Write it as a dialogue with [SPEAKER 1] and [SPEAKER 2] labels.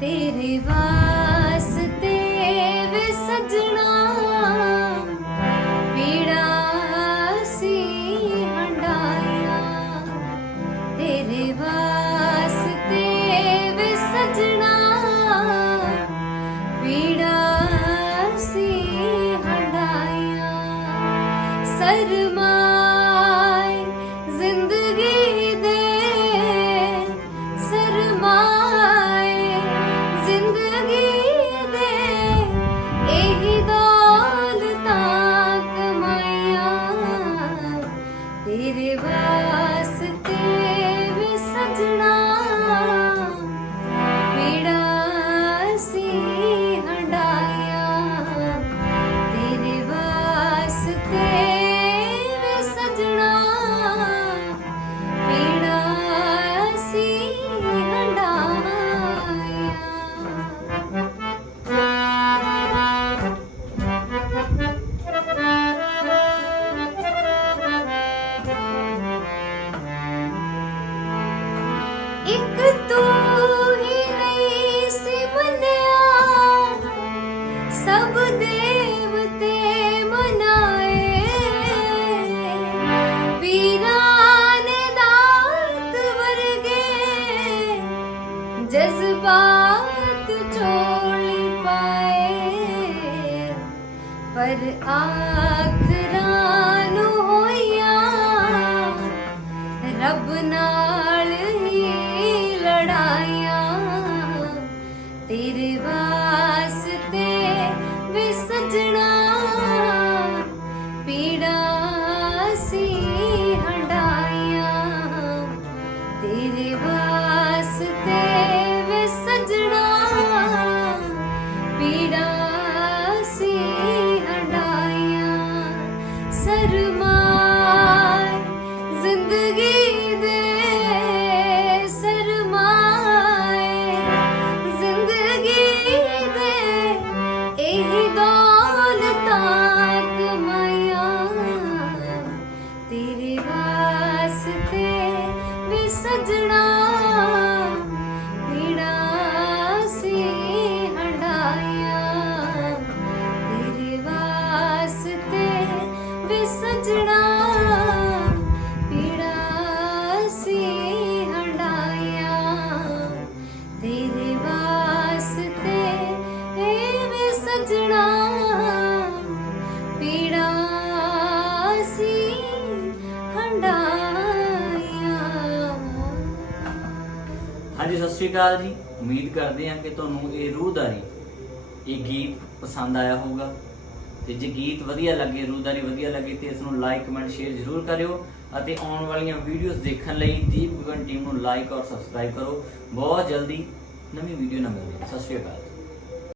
[SPEAKER 1] तेरे वार ਇੱਕ ਤੂੰ ਹੀ ਨਹੀਂ ਸੀ ਸਭ ਦੇਵਤੇ ਮਨਾਏ। ਪੀਰਾਂ ਨੇ ਦਾਤ ਵਰਗੇ ਜਜ਼ਬਾਤ ਚੋਲੀ ਪਾਏ। ਪਰ ਆਖਰਾਂ
[SPEAKER 2] वास्ते ਸਤਿ ਸ਼੍ਰੀ ਅਕਾਲ ਜੀ। ਉਮੀਦ ਕਰਦੇ ਹਾਂ ਕਿ ਤੁਹਾਨੂੰ ਇਹ ਰੂਹਦਾਰੀ ਇਹ ਗੀਤ ਪਸੰਦ ਆਇਆ ਹੋਊਗਾ। ਤੇ ਜੇ ਗੀਤ ਵਧੀਆ ਲੱਗੇ ਰੂਹਦਾਰੀ ਵਧੀਆ ਲੱਗੇ, ਤੇ ਇਸ ਨੂੰ ਲਾਈਕ ਕਮੈਂਟ ਸ਼ੇਅਰ ਜ਼ਰੂਰ ਕਰਿਓ ਅਤੇ ਆਉਣ ਵਾਲੀਆਂ ਵੀਡੀਓਜ਼ ਦੇਖਣ ਲਈ ਦੀਪ ਗਗਨ ਟੀਮ ਨੂੰ ਲਾਈਕ ਔਰ ਸਬਸਕ੍ਰਾਈਬ ਕਰੋ। ਬਹੁਤ ਜਲਦੀ ਨਵੀਂ ਵੀਡੀਓ ਨਾਲ ਮਿਲਦੇ ਸਤਿ ਸ਼੍ਰੀ ਅਕਾਲ